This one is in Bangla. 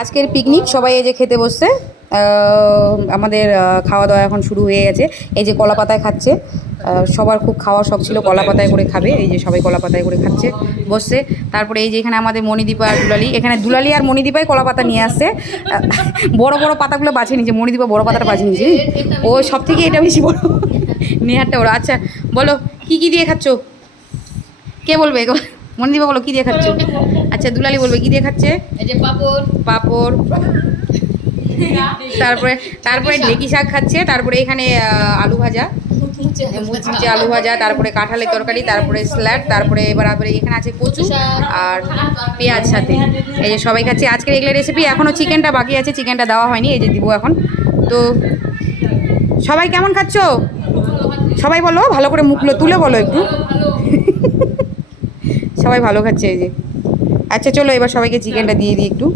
আজকের পিকনিক সবাই এই যে খেতে বসছে। আমাদের খাওয়া দাওয়া এখন শুরু হয়ে গেছে। এই যে কলা পাতায় খাচ্ছে, সবার খুব খাওয়ার শখ ছিল কলা পাতায় করে খাবে। এই যে সবাই কলা পাতায় করে খাচ্ছে বসছে। তারপরে এই যে এখানে আমাদের মণিদীপা আর দুলালি, এখানে দুলালি আর মণিদীপাই কলা পাতা নিয়ে আসছে। বড় বড় পাতাগুলো বাছে নিয়েছে, মণিদীপা বড় পাতাটা বাছে নিয়েছে। ও সব থেকে এটা বেশি বড়, নেহারটা ওরা। আচ্ছা বলো কী দিয়ে খাচ্ছ, কে বলবে? মণিদীপা বলো কী দিয়ে খাচ্ছ? আচ্ছা দুলালি বলবে কী দিয়ে খাচ্ছে। এই যে পাপড় পাঁপড়, তারপরে তারপরে ঢেঁকি শাক খাচ্ছে, তারপরে এখানে আলু ভাজা, মুচমুচে আলু ভাজা, তারপরে কাঁঠালের তরকারি, তারপরে স্যালাড, তারপরে এবার এখানে আছে কচু আর পেঁয়াজ সাথে। এই যে সবাই খাচ্ছে আজকের এগুলো রেসিপি। এখনও চিকেনটা বাকি আছে, চিকেনটা দেওয়া হয়নি, এই যে দিব এখন। তো সবাই কেমন খাচ্ছ সবাই বলো, ভালো করে মুখগুলো তুলে বলো একটু। সবাই ভালো খাচ্ছে এই যে। আচ্ছা চলো এবার সবাইকে চিকেনটা দিয়ে দিই একটু।